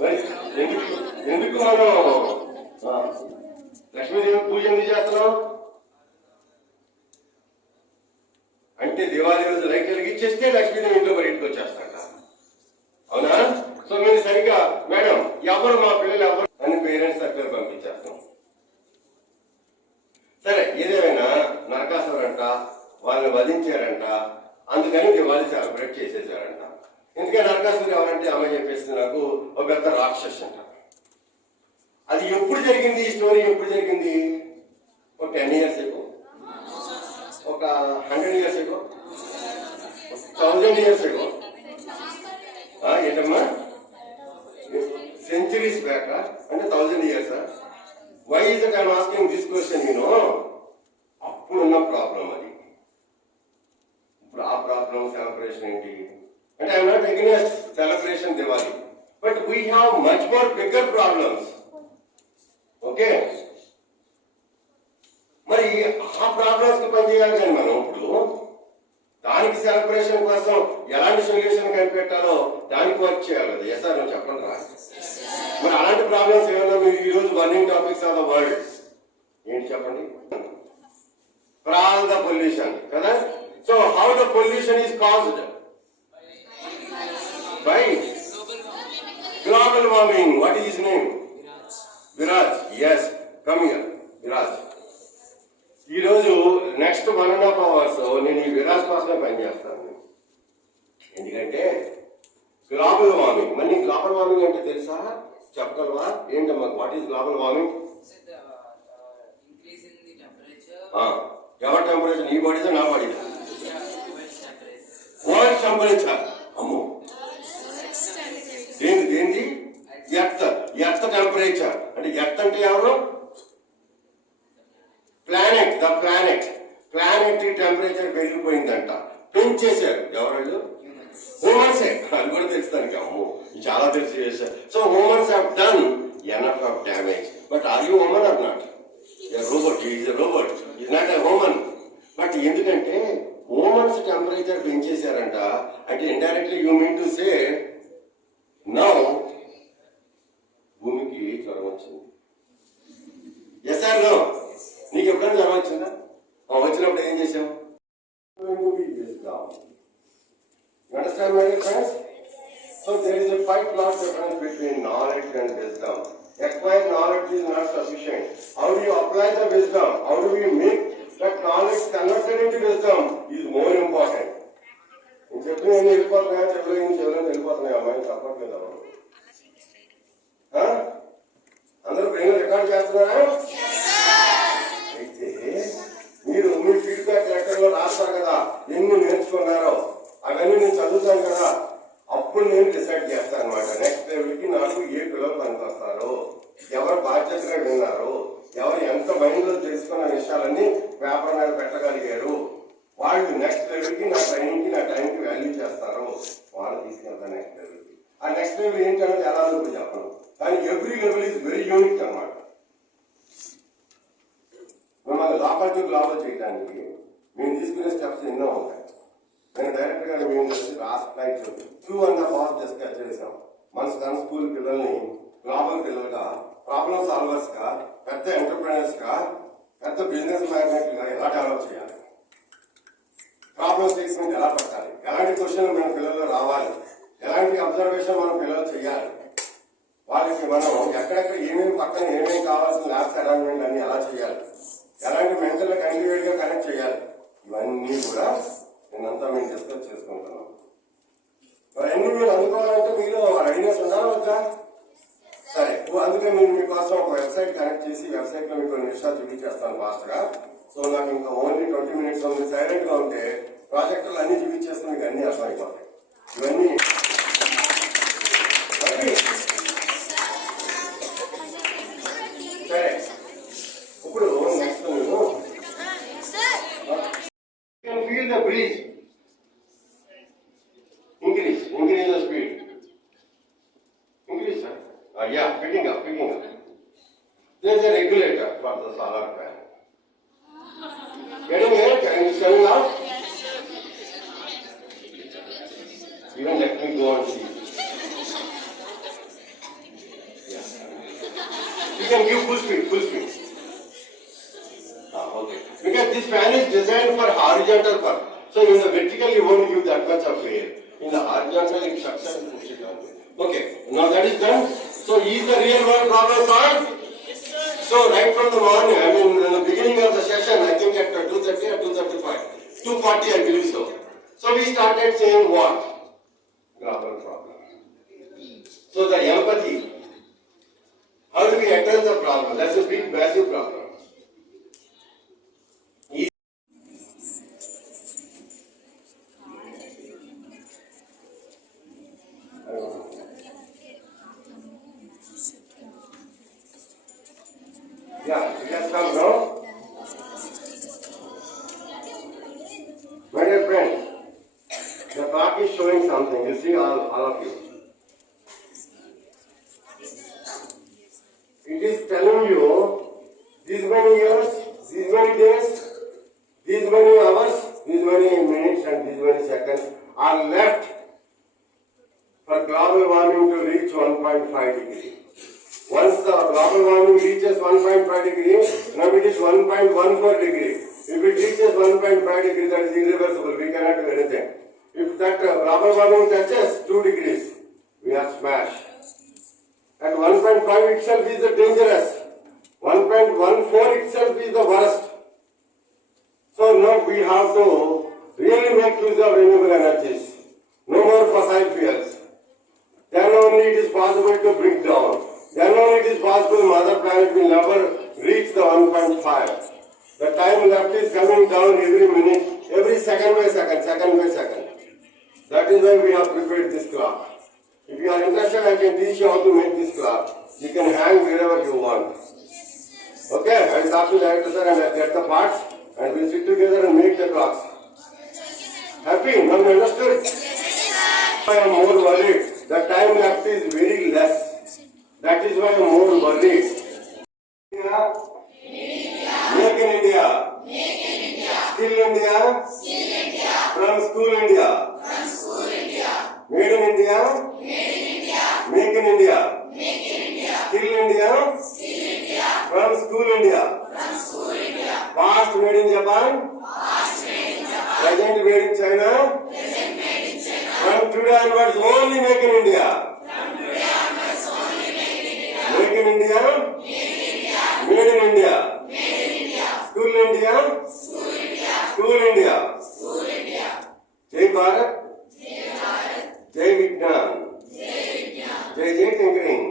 మరి ఎందుకు మనం లక్ష్మీదేవి పూజ ఎందుకు చేస్తున్నాం అంటే దివాళీ రోజు లైట్ వెలిగించేస్తే లక్ష్మీదేవి ఇంట్లో బయటకు వచ్చేస్తాడ. అవునా? సో మీరు సరిగ్గా మేడం ఎవరు మా పిల్లలు ఎవరు అని పేరెంట్స్ సర్కిల్ పంపించేస్తాం. సరే, ఏదేమైనా నరకాసురంట వాళ్ళని వధించారంట, అందుకని దివాళీ సెలబ్రేట్ చేసేసారంట. ఎందుకంటే నరకాసురుడు ఎవరంటే అమ్మ చెప్పేసి నాకు ఒక పెద్ద రాక్షస్ అంట. అది ఎప్పుడు జరిగింది? ఈ స్టోరీ ఎప్పుడు జరిగింది? ఒక 10 years ago, ఒక 100 years ago, 1000 years ago. ఏంటమ్మా, centuries back అంటే 1000 years. Why is it I'm asking this question? అప్పుడున్న ప్రాబ్లం అది. ఇప్పుడు ఆ ప్రాబ్లం సెలబ్రేషన్ ఏంటి అంటే I'm not against celebration Diwali, but we have much more bigger problems. Okay, మరి ఆ ప్రాబ్లమ్స్ కి పనిచేయాలి కానీ మనం ఇప్పుడు దానికి సెలబ్రేషన్ కోసం ఎలాంటి సొల్యూషన్ కనిపెట్టాలో దానికి వర్క్ చేయాలి కదా. ఎస్ సార్, నువ్వు చెప్పండి రా. మరి అలాంటి ప్రాబ్లమ్స్ ఏమన్నా మీరు ఈ రోజు burning topics of the world ఏంటి చెప్పండి? For all the pollution, కదా? So how the pollution is caused? By global warming. What is his name? Viraj. Yes, come here, Viraj. ఈ రోజు నెక్స్ట్ 1.5 hours నేను ఈ విరాజ్ కోసమే పనిచేస్తాను. ఎందుకంటే గ్లోబల్ వార్మింగ్. మరి గ్లోబల్ వార్మింగ్ అంటే తెలుసా? చెప్పగలవా? ఏంటమ్మా, వాట్ ఈస్ గ్లోబల్ వార్మింగ్? ఎవరి టెంపరేచర్? నీ బాడీదా నా బాడీదా? World temperature. అమ్మో, ఏంది? ఎర్త్ టెంపరేచర్ అంటే ఎర్త్ అంటే ఎవరు? ప్లానెట్. ద ప్లానెట్ టెంపరేచర్ పెరిగిపోయిందంట. పెంచేశారు ఎవరు? హ్యూమన్సే. అది కూడా తెలుసు దానికి. అమ్మో, చాలా తెలుసు చేశారు. So humans have done enough of damage. But are you human are not? Robot. Is a robot, is not a human. But ఎందుకంటే హ్యూమన్స్ టెంపరేచర్ పెంచేశారంట అంటే indirectly you mean to say now భూమికి జ్వరం వచ్చింది. Yes sir, no. నీకు ఎప్పుడైనా జ్వరం వచ్చిందా? వచ్చినప్పుడు ఏం చేసావు? Understand my friends? So there is a quite large difference between knowledge and wisdom. Acquired knowledge is not sufficient. How do you apply the wisdom? How do we make that knowledge converted into wisdom is more important. నేను చెప్పిన వెళ్ళిపోతున్నాయా? చెవులో వెళ్ళిపోతున్నాయి. అమ్మాయి తప్పట్లేదు. అందరూ brain record చేస్తున్నారా? అయితే మీరు మీ ఫీడ్బ్యాక్ లెటర్లో రాస్తారు కదా ఎన్ని నేర్చుకున్నారో అవన్నీ నేను చదువుతాను కదా. అప్పుడు నేను డిసైడ్ చేస్తాను అనమాట నెక్స్ట్ లెవెల్కి నాకు ఏ పిల్లలు పనికొస్తారు, ఎవరు బాధ్యతగా విన్నారు, ఎవరు ఎంత మైండ్ లో తెలుసుకున్న విషయాలన్నీ పేపర్ మీద పెట్టగలిగారు, వాళ్ళు నెక్స్ట్ లెవెల్కి నా ట్రైనింగ్ కి నా టైంకి వాల్యూ చేస్తారు, వాళ్ళు తీసుకెళ్తాను నెక్స్ట్ లెవెల్కి. ఆ నెక్స్ట్ లెవెల్ ఏంటనేది ఎలా చెప్పను, కానీ every level is very unique అనమాట. మిమ్మల్ని లోపలికి గ్లోబల్ చేయడానికి మేము తీసుకునే స్టెప్స్ ఎన్నో ఉంటాయి. నేను డైరెక్ట్ గా మేము లాస్ట్ నైట్ 2.5 hours డిస్కస్ చేసాం. మన సన్ స్కూల్ పిల్లల్ని గ్లోబల్ పిల్లలుగా, ప్రాబ్లమ్ సాల్వర్స్ గా, పెద్ద ఎంటర్ప్రెనర్స్ గా, పెద్ద బిజినెస్ మ్యాగ్నెట్ గా ఎలా డెవలప్ చేయాలి, ప్రాబ్లమ్ స్టేట్మెంట్ ఎలా పెట్టాలి, ఎలాంటి క్వశ్చన్ మన పిల్లల్లో రావాలి, ఎలాంటి అబ్జర్వేషన్ మన పిల్లలు చేయాలి, వాళ్ళకి మనం ఎక్కడెక్కడ ఏమేమి పక్కన ఏమేమి కావాల్సిన ల్యాబ్స్ అరేంజ్మెంట్ అన్ని ఎలా చేయాలి, ఎలాంటి మెంటల్ కంటిన్యూట్ గా కనెక్ట్ చేయాలి, ఇవన్నీ కూడా నేనంతా మేము డిస్కస్ చేసుకుంటున్నాం. అవన్నీ మీరు అందుకోవాలంటే మీరు రెడీనెస్ ఉండాలి వద్దా? సరే, అందుకే నేను మీకోసం ఒక వెబ్సైట్ కనెక్ట్ చేసి వెబ్సైట్ లో మీకు కొన్ని విషయాలు చూపించేస్తాను ఫాస్ట్ గా. సో నాకు ఇంకా ఓన్లీ 20 minutes ఉంది. సైలెంట్ గా ఉంటే ప్రాజెక్టులు అన్ని చూపించేస్తే మీకు అన్ని అర్థమైపోతాయి. ఇవన్నీ సరే. ఇప్పుడు నెక్స్ట్ నేను feel the breeze. Increase the speed. Increase, sir. Yeah, picking up. There is a regulator for the solar panel. Getting it? Can you tell now? Even let me go and see. can give full speed, full speed. Okay. Because this fan is designed for horizontal curve. So in the vertical you won't give that much of air. In the horizontal it sucks and push it down. Okay, now that is done. So is the real world problem solved? So right from the morning, I mean in the beginning of the session, I think at 2:30 or 2:35, 2:40 I believe so. So we started saying what? Global problem. So the empathy. How do we address the problem? That's a big massive problem. Yeah, it has come now. My dear friends, the clock is showing something. You see, all of you. It is telling you these many years, these many days, these many hours, these many minutes, and these many seconds are left for global warming to reach 1.5 degree. Once the global warming reaches 1.5 degree, now it is 1.14 degree. If it reaches 1.5 degree, that is irreversible. We cannot do anything. If that global warming touches 2 degrees, we are smashed. At 1.5 itself is the dangerous. 1.14 itself is the worst. So now we have to really make use of renewable energies. No more fossil fuels. Then only it is possible to bring down. Then only it is possible Mother Planet will never reach the 1.5. The time left is coming down every minute, every second by second. That is why we have prepared this clock. If you are interested, I can teach you how to make this clock. You can hang wherever you want. Okay, I will talk to the director sir and I'll get the parts and we'll sit together and make the clocks. Happy? Now you understood? I am more worried. The time left is very less. That is why I am more worried. Make in India. Skill India. From school India. Made in India. Make in India. Skill India. From school India. Past made in Japan. Present made in China. From today onwards only make in India. Make in India. Made in India. School India. School India. Jai Bharat. Jai Vignan. Jai Tinkering.